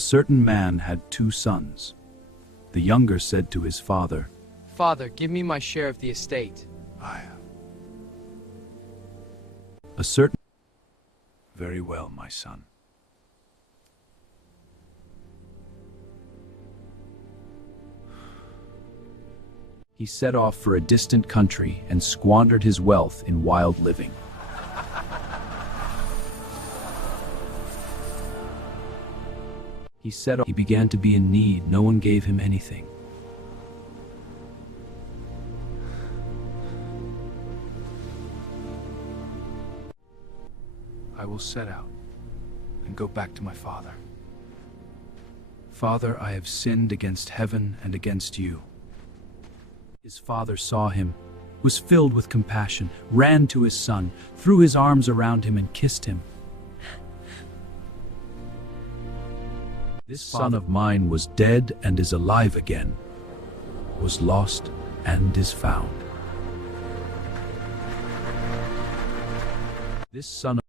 certain man had two sons. The younger said to his father, "Father, give me my share of the estate." A certain Very well, my son. He set off for a distant country and squandered his wealth in wild living. He began to be in need. No one gave him anything. I will set out and go back to my father. Father, I have sinned against heaven and against you. His father saw him, was filled with compassion, ran to his son, threw his arms around him and kissed him. This son of mine was dead and is alive again, was lost and is found. This son